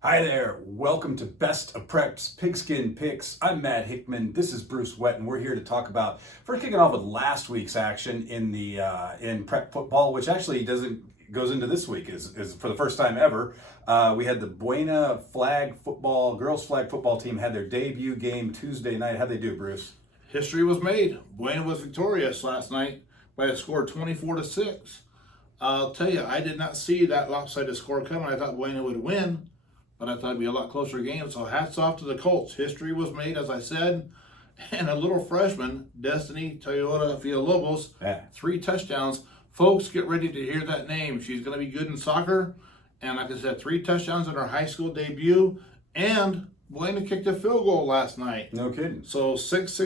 Hi there. Welcome to Best of Prep's Pigskin Picks. I'm Matt Hickman. This is Bruce Wett, and we're here to talk about first kicking off with last week's action in the in prep football, which actually goes into this week is for the first time ever. We had the Buena girls flag football team had their debut game Tuesday night. How'd they do, Bruce? History was made. Buena was victorious last night by a score of 24-6. I'll tell you, I did not see that lopsided score coming. I thought Buena would win, but I thought it'd be a lot closer game. So hats off to the Colts. History was made, as I said. And a little freshman, Destiny Toyota Villalobos, 3 touchdowns. Folks, get ready to hear that name. She's going to be good in soccer. And like I said, 3 touchdowns in her high school debut. And Buena kicked a field goal last night. No kidding. So 6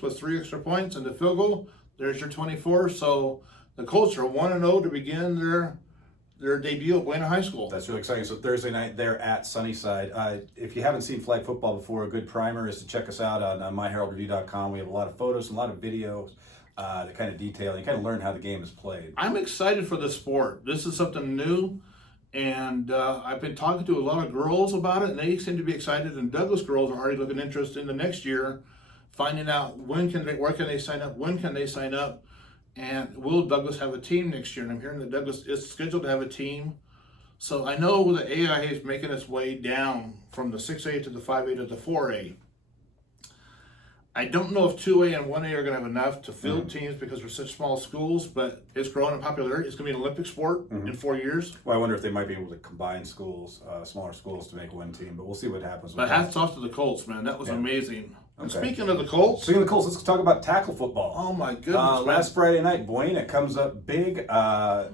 plus 3 extra points and the field goal. There's your 24. So the Colts are 1-0 to begin their debut at Buena High School. That's really exciting. So Thursday night, they're at Sunnyside. If you haven't seen flag football before, a good primer is to check us out on myheraldreview.com. We have a lot of photos and a lot of videos to kind of detail and kind of learn how the game is played. I'm excited for this sport. This is something new, and I've been talking to a lot of girls about it, and they seem to be excited. And Douglas girls are already looking interested in the next year, finding out where can they sign up, when can they sign up. And will Douglas have a team next year? And I'm hearing that Douglas is scheduled to have a team. So I know the AIA is making its way down from the 6A to the 5A to the 4A. I don't know if 2A and 1A are going to have enough to field teams because we're such small schools, but it's growing in popularity. It's going to be an Olympic sport in 4 years. Well, I wonder if they might be able to combine schools, smaller schools, to make one team, but we'll see what happens. But hats off to the Colts, man. That was amazing. And Okay. speaking of the Colts. Let's talk about tackle football. Oh, my goodness. Last Friday night, Buena comes up big.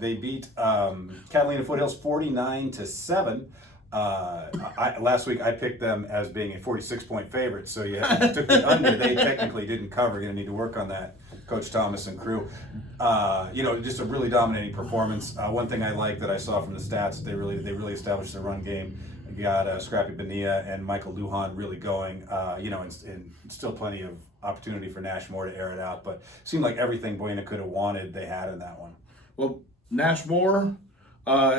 They beat Catalina Foothills 49-7. Last week I picked them as being a 46-point favorite, so you took the under. They technically didn't cover. Going to need to work on that, Coach Thomas and crew. Just a really dominating performance. One thing I like that I saw from the stats, they really established their run game. You got Scrappy Bonilla and Michael Lujan really going. And still plenty of opportunity for Nash Moore to air it out, but it seemed like everything Buena could have wanted, they had in that one. Well, Nash Moore,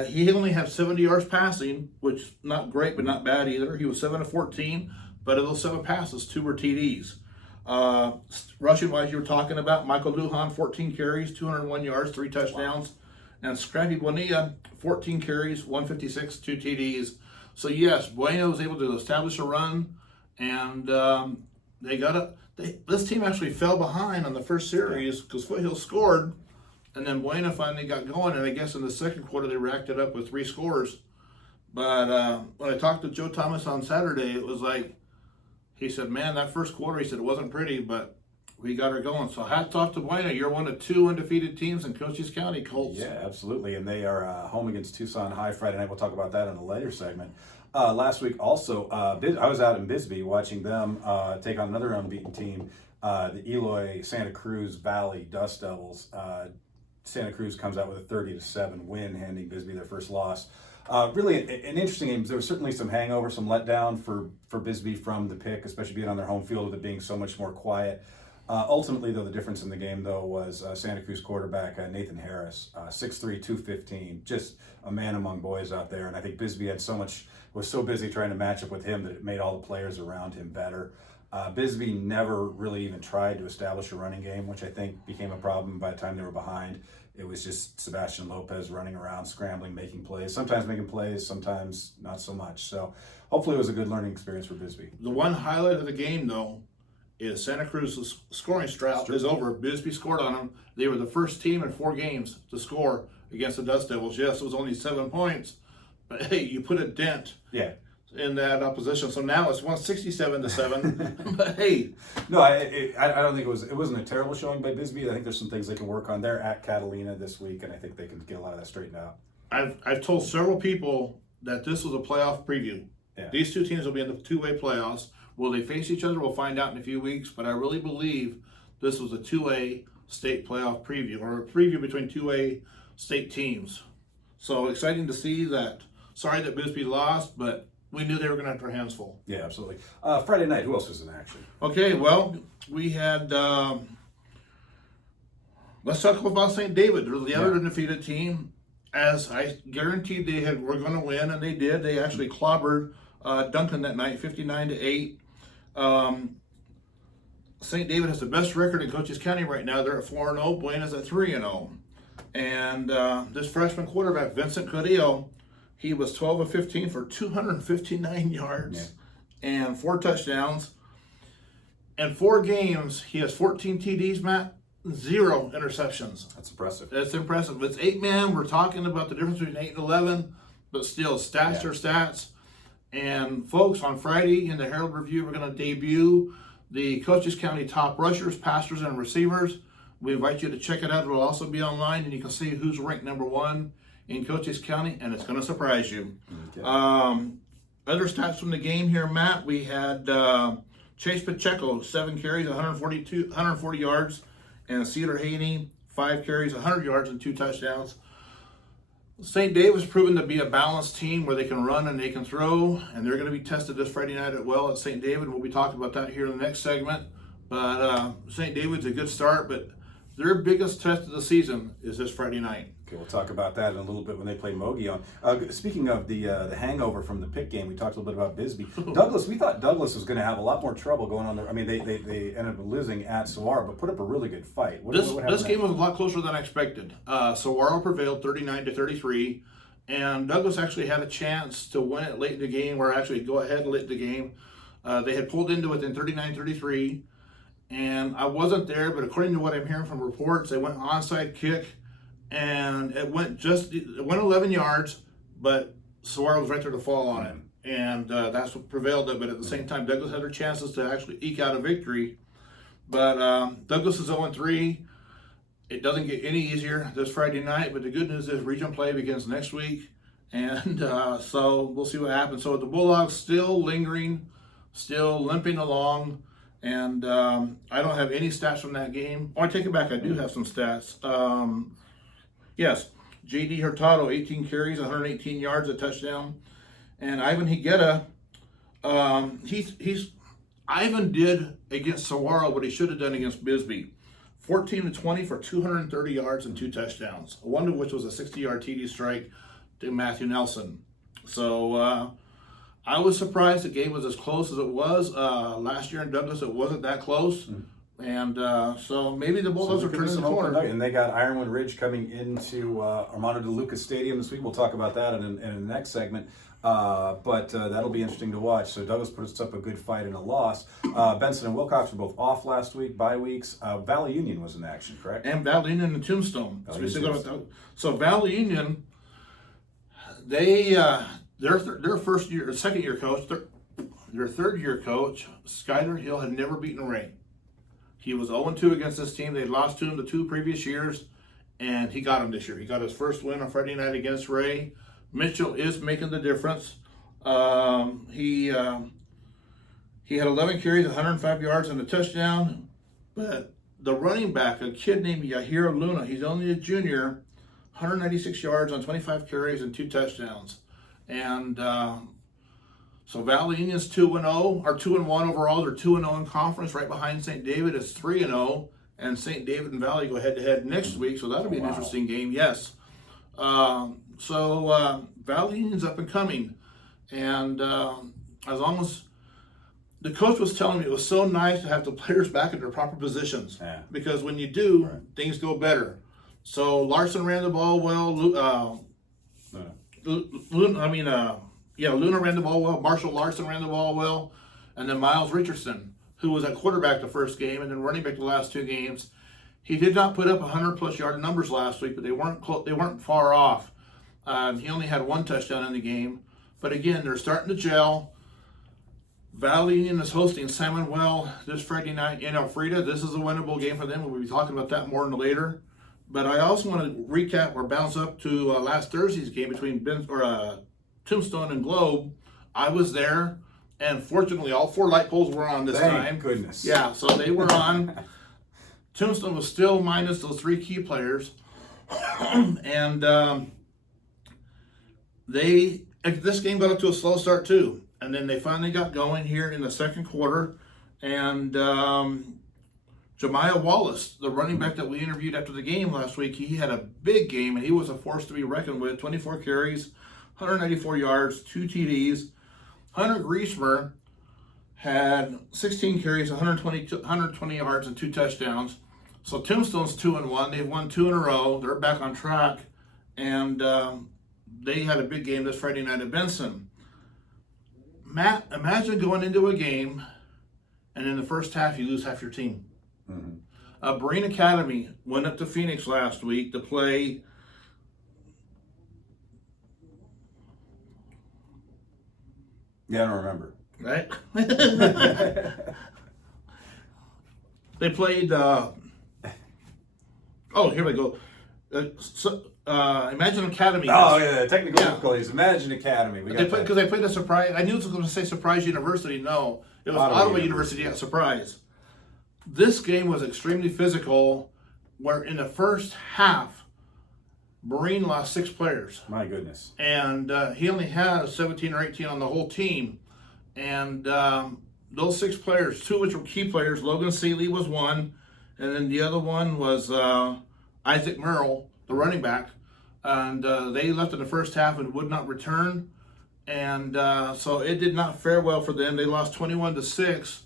he only had 70 yards passing, which not great, but not bad either. He was 7 of 14, but of those 7 passes, 2 were TDs. Rushing wise, you were talking about Michael Lujan, 14 carries, 201 yards, 3 touchdowns. Wow. And Scrappy Bonilla, 14 carries, 156, 2 TDs. So yes, Buena was able to establish a run, and this team actually fell behind on the first series because Foothills scored. And then Buena finally got going, and I guess in the second quarter they racked it up with 3 scores. But when I talked to Joe Thomas on Saturday, it was like, he said, man, that first quarter, he said, it wasn't pretty, but we got her going. So hats off to Buena. You're one of 2 undefeated teams in Cochise County, Colts. Yeah, absolutely. And they are home against Tucson High Friday night. We'll talk about that in a later segment. Last week also, I was out in Bisbee watching them take on another unbeaten team, the Eloy Santa Cruz Valley Dust Devils. Santa Cruz comes out with a 30-7 win, handing Bisbee their first loss. Really an interesting game. There was certainly some hangover, some letdown for Bisbee from the pick, especially being on their home field with it being so much more quiet. Ultimately, though, the difference in the game, though, was Santa Cruz quarterback Nathan Harris, 6'3", 215, just a man among boys out there. And I think Bisbee was so busy trying to match up with him that it made all the players around him better. Bisbee never really even tried to establish a running game, which I think became a problem by the time they were behind. It was just Sebastian Lopez running around, scrambling, making plays, sometimes not so much. So hopefully it was a good learning experience for Bisbee. The one highlight of the game, though, is Santa Cruz's scoring drought is over. Bisbee scored on them. They were the first team in 4 games to score against the Dust Devils. Yes, it was only 7 points, but hey, you put a dent in that opposition. So now it's 167-7. But hey, no, I don't think it wasn't a terrible showing by Bisbee. I think there's some things they can work on. They're at Catalina this week, and I think they can get a lot of that straightened out. I've told several people that this was a playoff preview. Yeah. These 2 teams will be in the 2-way playoffs. Will they face each other? We'll find out in a few weeks, but I really believe this was a 2A state playoff preview, or a preview between 2A state teams. So exciting to see that. Sorry that Bisbee lost, but we knew they were going to have their hands full. Yeah, absolutely. Friday night, who else was in action? Okay, well, we had, let's talk about St. David. They're the other undefeated team. as I guaranteed were going to win, and they did. They actually clobbered Duncan that night, 59-8. St. David has the best record in Cochise County right now. They're at 4-0. Buena's at 3-0. And this freshman quarterback, Vincent Codillo, he was 12 of 15 for 259 yards and 4 touchdowns. In 4 games, he has 14 TDs, Matt, 0 interceptions. That's impressive. That's impressive. It's 8-man. We're talking about the difference between 8 and 11, but still, stats are stats. And folks, on Friday in the Herald Review, we're going to debut the Cochise County top rushers, passers, and receivers. We invite you to check it out. It will also be online, and you can see who's ranked number 1 in Cochise County, and it's going to surprise you. Okay. Other stats from the game here, Matt. We had Chase Pacheco, 7 carries, 140 yards, and Cedar Haney, 5 carries, 100 yards, and 2 touchdowns. St. David's proven to be a balanced team where they can run and they can throw, and they're going to be tested this Friday night at St. David. We'll be talking about that here in the next segment. But St. David's a good start, but their biggest test of the season is this Friday night. Okay, we'll talk about that in a little bit when they play Mogollon. Speaking of the hangover from the Pitt game, we talked a little bit about Bisbee. Douglas, we thought Douglas was going to have a lot more trouble going on there. I mean, they ended up losing at Saguaro, but put up a really good fight. What This game was a lot closer than I expected. Saguaro prevailed 39-33, and Douglas actually had a chance to win it late in the game, or actually go ahead late in the game. They had pulled into it in 39-33, and I wasn't there, but according to what I'm hearing from reports, they went onside kick, and it went 11 yards, but Saguaro was right there to fall on it, and that's what prevailed it. But at the same time, Douglas had their chances to actually eke out a victory. But Douglas is 0-3. It doesn't get any easier this Friday night, but the good news is region play begins next week, and so we'll see what happens. So the Bulldogs still lingering, still limping along, and I don't have any stats from that game. Oh, I take it back, I do have some stats. Yes, J.D. Hurtado, 18 carries, 118 yards, a touchdown. And Ivan Higuera, Ivan did against Saguaro what he should have done against Bisbee. 14-20 for 230 yards and 2 touchdowns, one of which was a 60-yard TD strike to Matthew Nelson. So I was surprised the game was as close as it was. Last year in Douglas, it wasn't that close. And so maybe the Bulldogs are turning the corner. And they got Ironwood Ridge coming into Armando DeLuca Stadium this week. We'll talk about that in the next segment. But that'll be interesting to watch. So Douglas puts up a good fight and a loss. Benson and Wilcox were both off last week, bye weeks. Valley Union was in action, correct? And Valley Union and Tombstone. So Valley Union, their first year, second year coach, their third year coach, Skyler Hill, had never beaten Ray. He was 0-2 against this team. They lost to him the 2 previous years, and he got him this year. He got his first win on Friday night against Ray. Mitchell is making the difference. He had 11 carries, 105 yards, and a touchdown. But the running back, a kid named Yahir Luna, he's only a junior, 196 yards on 25 carries and 2 touchdowns. And so Valley Union's 2-0, or 2-1 overall. They're 2-0 in conference. Right behind St. David is 3-0, and St. David and Valley go head-to-head next week. So that'll be an interesting game. Yes. So Valley Union's up and coming, and as long as the coach was telling me, it was so nice to have the players back in their proper positions, because when you do, things go better. So Larson ran the ball well. Luna ran the ball well. Marshall Larson ran the ball well, and then Miles Richardson, who was at quarterback the first game and then running back the last 2 games. He did not put up 100-plus yard numbers last week, but they weren't far off. He only had 1 touchdown in the game. But again, they're starting to gel. Valley Union is hosting Salmon Well this Friday night in Elfrida. This is a winnable game for them. We'll be talking about that more later. But I also want to recap or bounce up to last Thursday's game between Tombstone and Globe. I was there, and fortunately, all 4 light poles were on this time. Thank goodness. Yeah, so they were on. Tombstone was still minus those 3 key players, and this game got up to a slow start too, and then they finally got going here in the second quarter, and Jemiah Wallace, the running back that we interviewed after the game last week, he had a big game, and he was a force to be reckoned with. 24 carries, 194 yards, 2 TDs. Hunter Griesmer had 16 carries, 120 yards, and 2 touchdowns. So Tombstone's 2-1. They've won 2 in a row. They're back on track, and they had a big game this Friday night at Benson. Matt, imagine going into a game, and in the first half you lose half your team. Mm-hmm. Breen Academy went up to Phoenix last week to play Yeah, I don't remember. right? They played. Here we go. Imagine Academy. Oh yeah, technical Yeah. difficulties. Imagine Academy. We got They played because they played a surprise. I knew it was going to say Surprise University. No, it was Ottawa University at Surprise. This game was extremely physical, where in the first half, Breen lost 6 players. My goodness. And he only has 17 or 18 on the whole team. And those 6 players, 2 which were key players, Logan Seeley was one, and then the other one was Isaac Merrill, the running back. And they left in the first half and would not return. And so it did not fare well for them. They lost 21-6.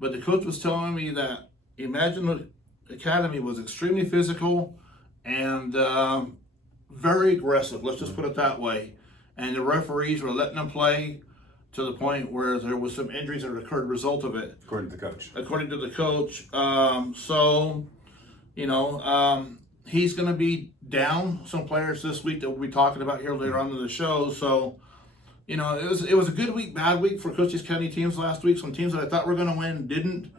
But the coach was telling me that Imagine Academy was extremely physical and very aggressive. Let's just put it that way. And the referees were letting them play to the point where there was some injuries that occurred as a result of it. According to the coach. According to the coach. He's going to be down some players this week that we'll be talking about here later on in the show. So, it was a good week, bad week for Cochise County teams last week. Some teams that I thought were going to win didn't.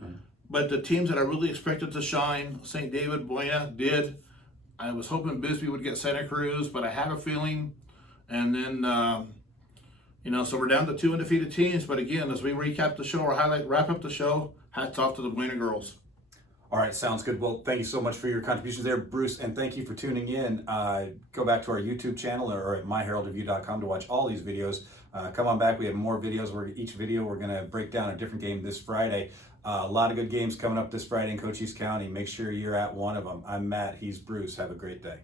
But the teams that I really expected to shine, St. David, Buena, did. I was hoping Bisbee would get Santa Cruz, but I had a feeling. And then, so we're down to 2 undefeated teams. But again, as we recap the show or wrap up the show, hats off to the Buena girls. All right, sounds good. Well, thank you so much for your contributions there, Bruce, and thank you for tuning in. Go back to our YouTube channel or at myheraldreview.com to watch all these videos. Come on back. We have more videos. Each video we're going to break down a different game this Friday. A lot of good games coming up this Friday in Cochise County. Make sure you're at one of them. I'm Matt. He's Bruce. Have a great day.